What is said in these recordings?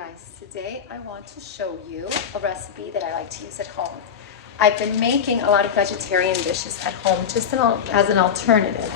guys, today I want to show you a recipe that I like to use at home. I've been making a lot of vegetarian dishes at home just as an alternative.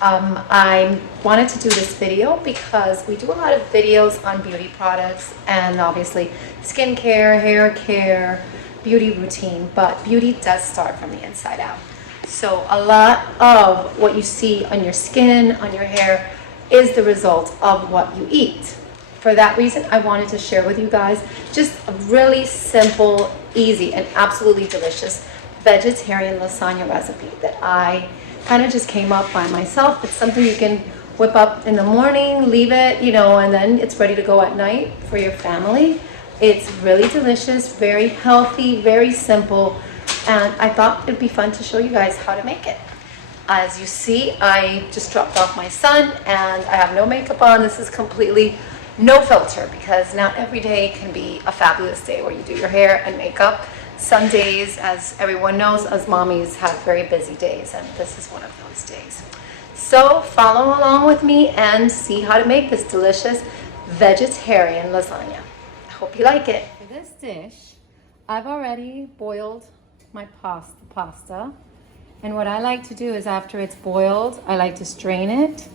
I wanted to do this video because we do a lot of videos on beauty products and obviously skincare, hair care, beauty routine, but beauty does start from the inside out. So a lot of what you see on your skin, on your hair, is the result of what you eat. For that reason, I wanted to share with you guys just a really simple, easy, and absolutely delicious vegetarian lasagna recipe that I kind of just came up by myself. It's something you can whip up in the morning, leave it, and then it's ready to go at night for your family. It's really delicious, very healthy, very simple, and I thought it'd be fun to show you guys how to make it. As you see, I just dropped off my son and I have no makeup on. This is completely no filter because not every day can be a fabulous day where you do your hair and makeup. Some days, as everyone knows, as mommies have very busy days, and this is one of those days. So follow along with me and see how to make this delicious vegetarian lasagna. I hope you like it. For this dish, I've already boiled my pasta. And what I like to do is after it's boiled, I like to strain it.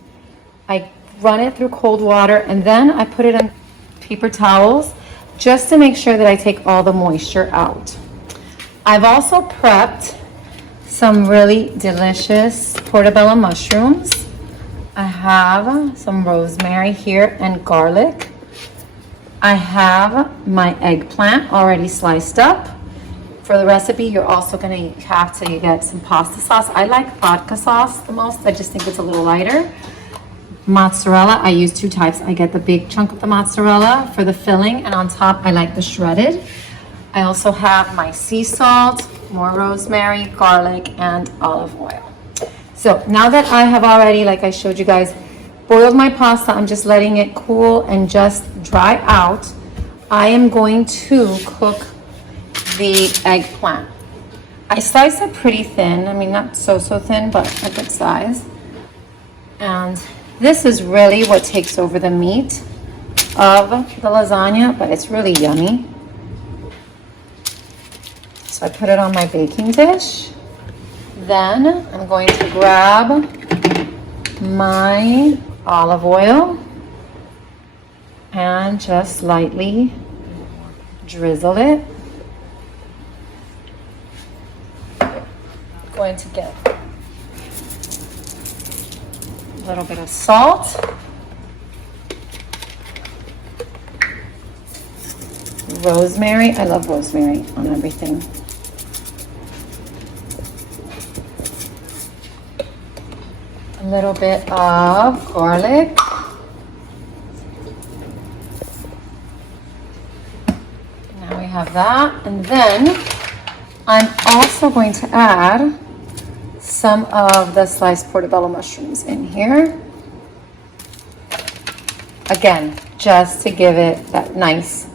I run it through cold water and then I put it on paper towels just to make sure that I take all the moisture out. I've also prepped some really delicious portobello mushrooms. I have some rosemary here and garlic. I have my eggplant already sliced up. For the recipe, you're also going to have to get some pasta sauce. I like vodka sauce the most. I just think it's a little lighter. Mozzarella, I use two types. I get the big chunk of the mozzarella for the filling, and on top I like the shredded. I also have my sea salt, more rosemary, garlic, and olive oil. So now that I have already, like I showed you guys, boiled my pasta, I'm just letting it cool and just dry out. I am going to cook the eggplant. I slice it pretty thin. I mean, not so thin, but a good size. And this is really what takes over the meat of the lasagna, but it's really yummy. So I put it on my baking dish. Then I'm going to grab my olive oil and just lightly drizzle it. Going to get a little bit of salt, rosemary. I love rosemary on everything. A little bit of garlic. Now we have that, and then I'm also going to add some of the sliced portobello mushrooms in here. Again, just to give it that nice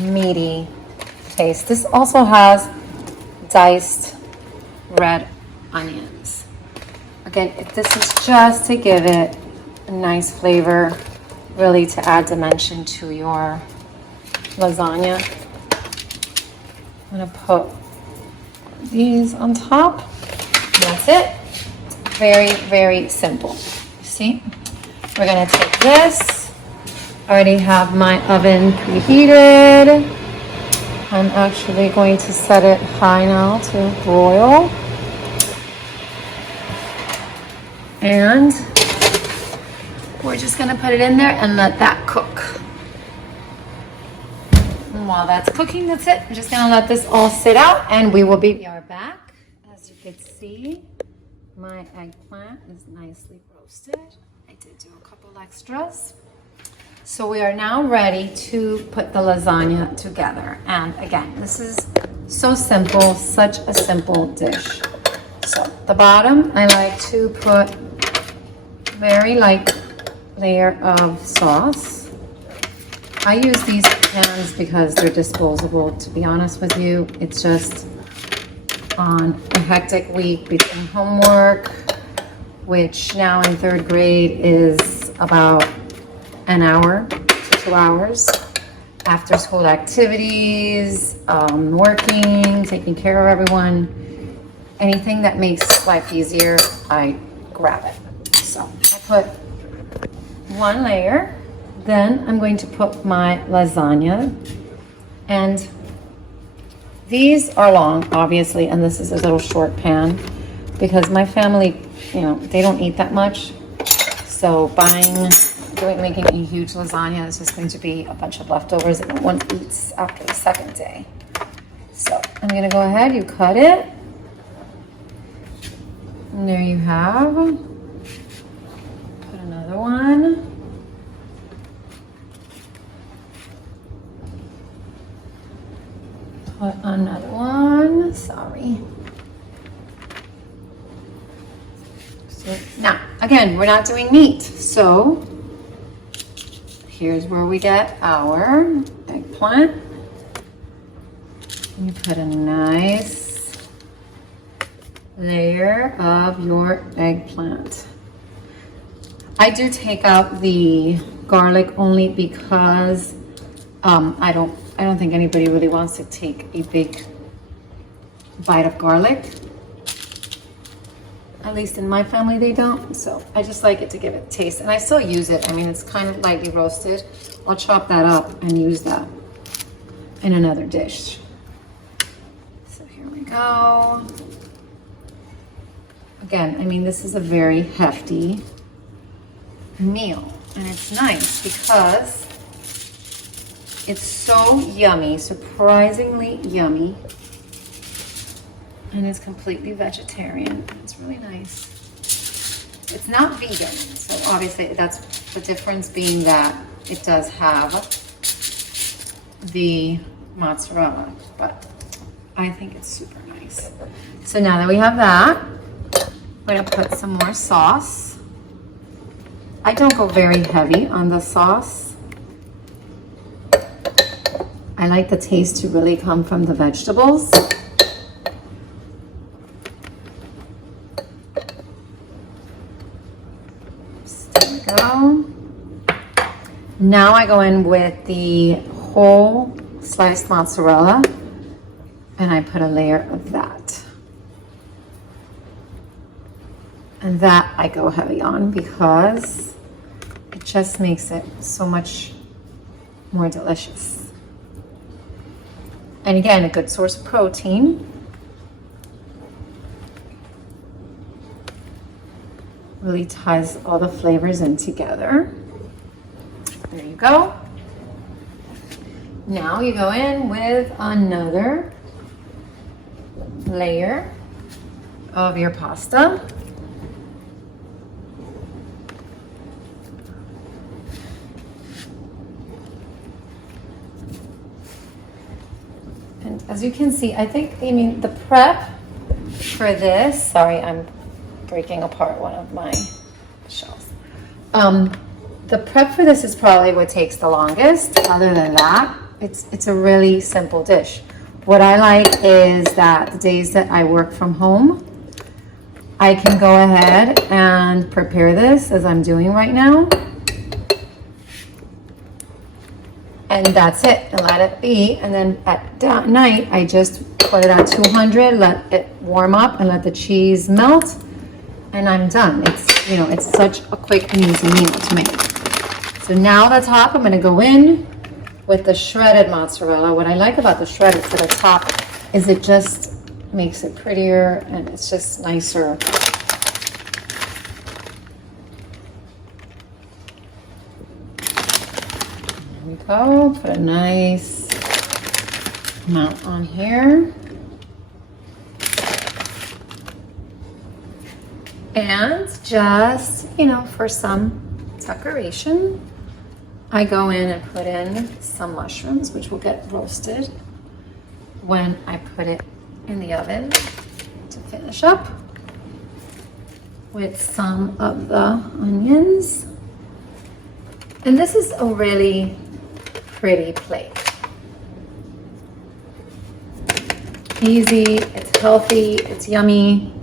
meaty taste. This also has diced red onions. Again, this is just to give it a nice flavor, really to add dimension to your lasagna. I'm gonna put these on top. That's it. Very, very simple. You see? We're gonna take this. I already have my oven preheated. I'm actually going to set it high now to broil. And we're just gonna put it in there and let that cook. And while that's cooking, that's it. I'm just gonna let this all sit out and we are back. As you can see, my eggplant is nicely roasted. I did do a couple extras. So we are now ready to put the lasagna together. And again, this is so simple, such a simple dish. So at the bottom, I like to put very light layer of sauce. I use these pans because they're disposable, to be honest with you. It's just on a hectic week between homework, which now in 3rd grade is about an hour to 2 hours, after school activities, working, taking care of everyone. Anything that makes life easier, I grab it. So I put one layer, then I'm going to put my lasagna, and these are long, obviously, and this is a little short pan because my family, you know, they don't eat that much. So making a huge lasagna is just going to be a bunch of leftovers that no one eats after the second day. So I'm gonna go ahead, you cut it. And there you have. Put another one. Put another one, sorry. So now, again, we're not doing meat, so here's where we get our eggplant. You put a nice layer of your eggplant. I do take out the garlic only because I don't think anybody really wants to take a big bite of garlic. At least in my family, they don't. So I just like it to give it a taste. And I still use it. I mean, it's kind of lightly roasted. I'll chop that up and use that in another dish. So here we go. Again, I mean, this is a very hefty meal. And it's nice because it's so yummy, surprisingly yummy. And it's completely vegetarian. It's really nice. It's not vegan, so obviously that's the difference, being that it does have the mozzarella, but I think it's super nice. So now that we have that, I'm gonna put some more sauce. I don't go very heavy on the sauce. I like the taste to really come from the vegetables. Go. Now I go in with the whole sliced mozzarella and I put a layer of that. And that I go heavy on because it just makes it so much more delicious. And again, a good source of protein. Really ties all the flavors in together. There you go. Now you go in with another layer of your pasta. And as you can see, I mean, the prep for this, sorry, I'm breaking apart one of my shells. The prep for this is probably what takes the longest. Other than that, it's a really simple dish. What I like is that the days that I work from home, I can go ahead and prepare this as I'm doing right now. And that's it, and let it be. And then at night, I just put it at 200, let it warm up and let the cheese melt. And I'm done. It's, you know, it's such a quick and easy meal to make. So now the top, I'm gonna go in with the shredded mozzarella. What I like about the shredded to the top is it just makes it prettier and it's just nicer. There we go, put a nice amount on here. And just, you know, for some decoration, I go in and put in some mushrooms, which will get roasted when I put it in the oven to finish up with some of the onions. And this is a really pretty plate. Easy, it's healthy, it's yummy.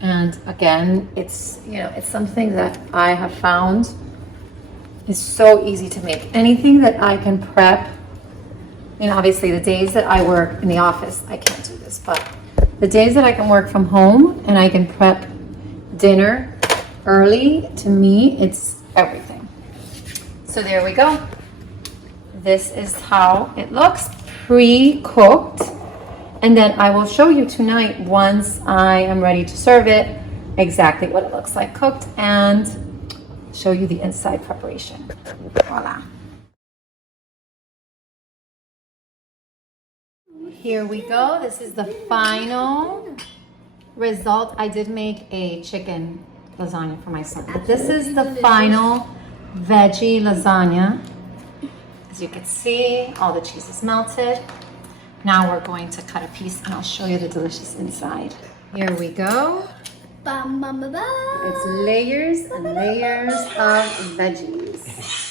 And again, it's, you know, it's something that I have found is so easy to make. Anything that I can prep And obviously the days that I work in the office, I can't do this, but the days that I can work from home and I can prep dinner early, to me, it's everything. So there we go. This is how it looks, pre-cooked. And then I will show you tonight, once I am ready to serve it, exactly what it looks like cooked, and show you the inside preparation. Voila. Here we go. This is the final result. I did make a chicken lasagna for my son, but this is the final veggie lasagna. As you can see, all the cheese is melted. Now we're going to cut a piece and I'll show you the delicious inside. Here we go. Bam, bam, bam, bam. It's layers and layers of veggies.